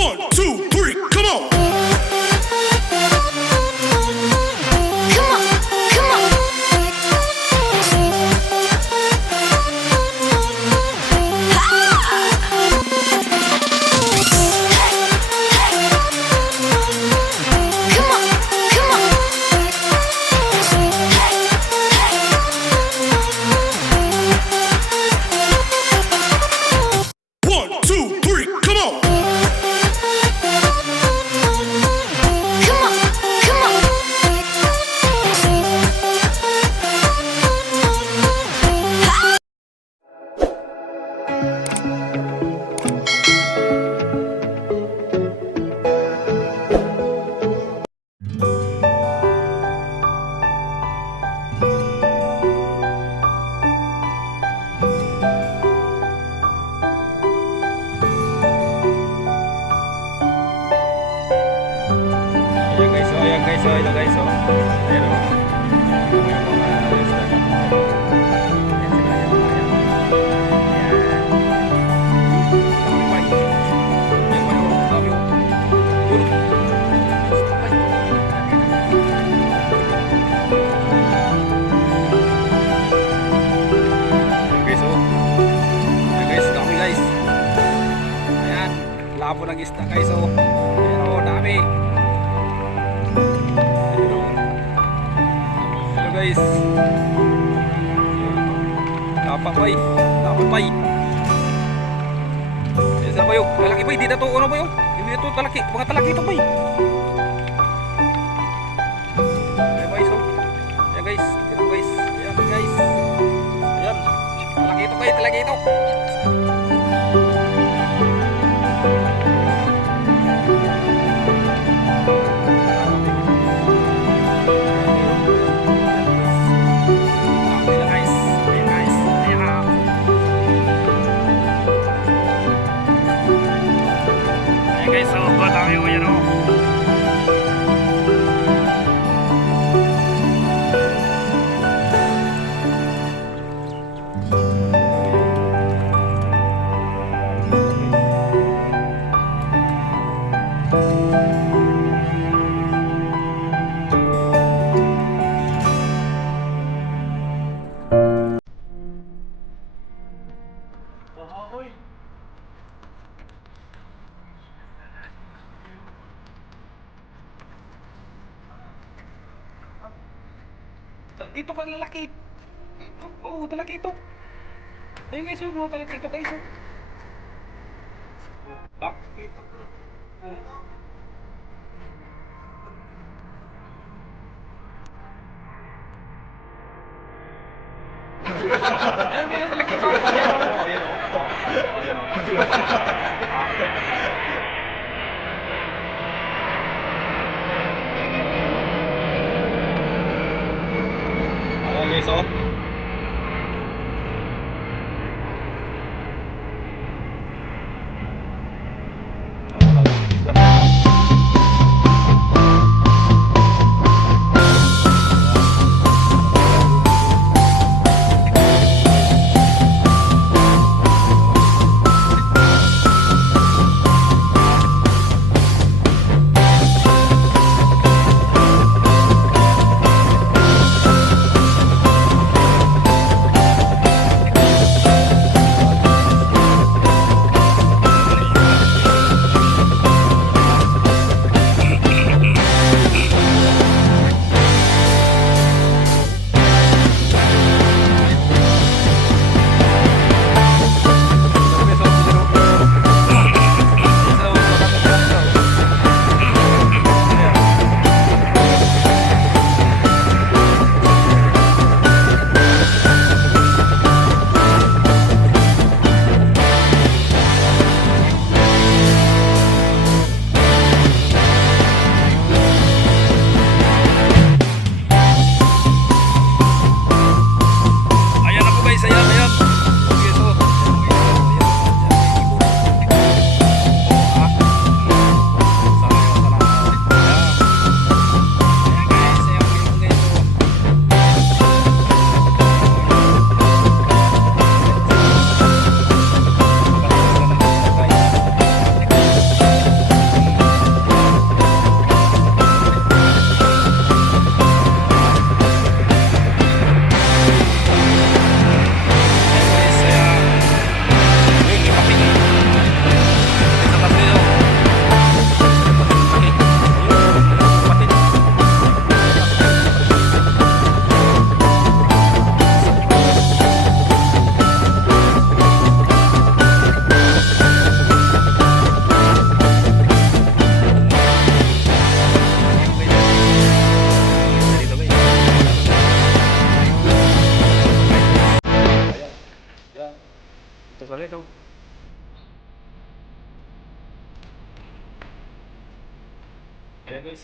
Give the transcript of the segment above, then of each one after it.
One, two, three, come on! Come on, come on. Come on, come on. One, two, three, come on! Come on, come on. Ayan guys, oh, ito guys, oh. Ayan, oh. Ito yung mga isda natin. Ayan sila, ayan, ayan. Ayan. Dami pa, ayan pa, oh. Dami, oh. Yun, oh. Ay. Ayan guys, oh. Ayan guys, dami guys. Ayan, labo ng isda guys, oh. Ayan, oh, dami. Hello guys. Napapay. Napapay. Yan sa bayo. Malaki pa. Hindi na ito. Ano ba yun? Hindi na ito talaki. Mga talaki ito pa. Ayan guys. Oh. Ayan guys. Ayan guys. Ayan guys. Ayan. Talaki ito kayo. Talaki ito. Guys, so good kami mo yan, oh. Dito pa lalaki. Oo, talaki ito. Ayun guys, yung mga talaki ito guys. Ah, ito. Guys, oh. Ayan guys.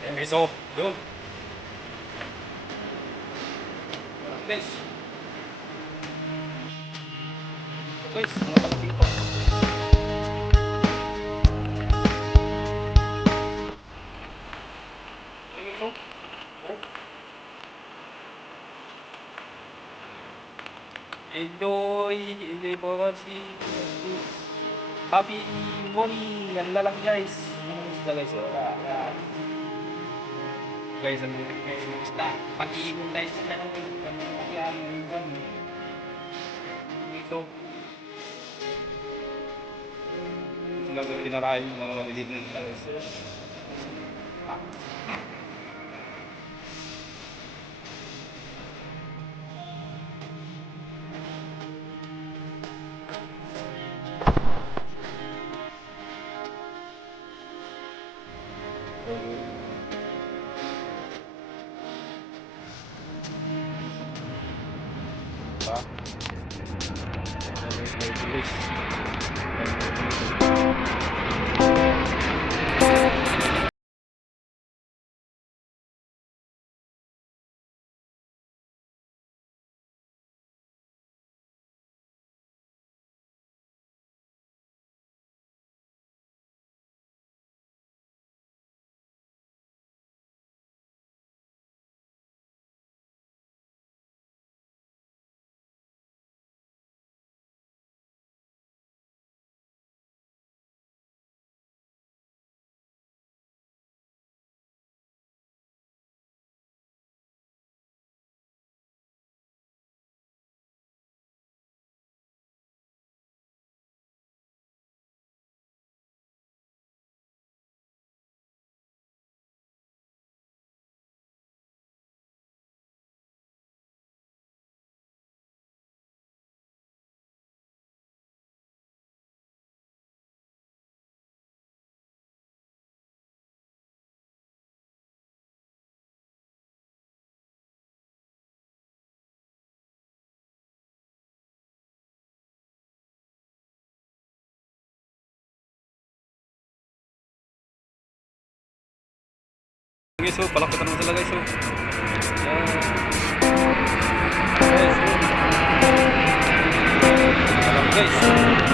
Ayan guys, oh, doon. Guys. Guys, mga pala dito. Ayan guys, oh. Enjoy po kasi happy morning, yan lang guys. Basta guys, guys, ang guys, basta pag-iibon tayo sa kanong ito. Nagawin tinarahin yung mga malilitin guys. Guys, so palakpakan naman sila guys, so. Guys, so. Guys.